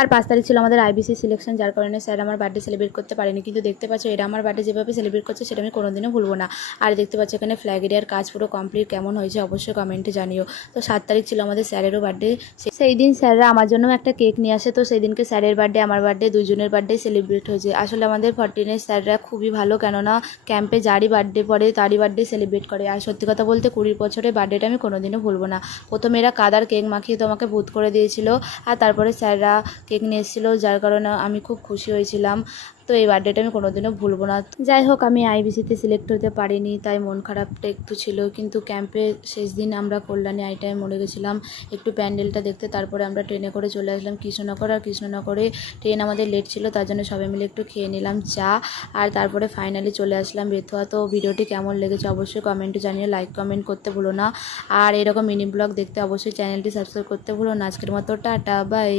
আর 5 তারিখ ছিল আমাদের আইবিসি সিলেকশন, যার কারণে স্যার আমার বার্থডে সেলিব্রেট করতে পারেনি। কিন্তু দেখতে পাচ্ছ এটা আমার বার্থডে যেভাবে সেলিব্রেট করছে সেটা আমি কোনোদিনও ভুলবো না। আর দেখতে পাচ্ছ এখানে ফ্ল্যাগ এরিয়ার কাজ পুরো কমপ্লিট, কেমন হয়েছে অবশ্যই কমেন্টে জানিও। তো 7 তারিখ ছিল আমাদের স্যারেরও বার্থডে, সেই দিন স্যাররা আমার জন্য একটা কেক নিয়ে আসে। তো সেই দিনকে স্যারের বার্থডে আমার বার্থডে দুজনের বার্থডে সেলিব্রেট হয়েছে। আসলে আমাদের 14 স্যাররা খুবই ভালো, কেননা ক্যাম্পে যারই বার্থডে পড়ে তারই বার্থডে সেলিব্রেট করে। আর সত্যি কথা বলতে 20 বছরের বার্থডেটা আমি কোনোদিনও ভুলবো না। প্রথমে এরা কাদার কেক মাখিয়ে তো আমাকে ভূত করে দিয়েছিল, আর তারপরে স্যাররা কেক নিয়ে এসেছিলো, যার কারণে আমি খুব খুশি হয়েছিলাম। তো এই বার্থডেটা আমি কোনোদিনও ভুলবো না। যাই হোক, আমি আইবিসিতে সিলেক্ট হতে পারিনি, তাই মন খারাপটা একটু ছিল। কিন্তু ক্যাম্পে শেষ দিন আমরা কল্যাণী আইটায় মরে গেছিলাম একটু প্যান্ডেলটা দেখতে। তারপরে আমরা ট্রেনে করে চলে আসলাম কৃষ্ণনগর। আর কৃষ্ণনগরে ট্রেন আমাদের লেট ছিল, তার জন্য সবাই মিলে একটু খেয়ে নিলাম চা। আর তারপরে ফাইনালি চলে আসলাম বেথুয়া। তো ভিডিওটি কেমন লেগেছে অবশ্যই কমেন্টে জানিয়ে, লাইক কমেন্ট করতে ভুলো না। আর এরকম মিনি ব্লগ দেখতে অবশ্যই চ্যানেলটি সাবস্ক্রাইব করতে ভুলো না। আজকের মতো টাটা বাই।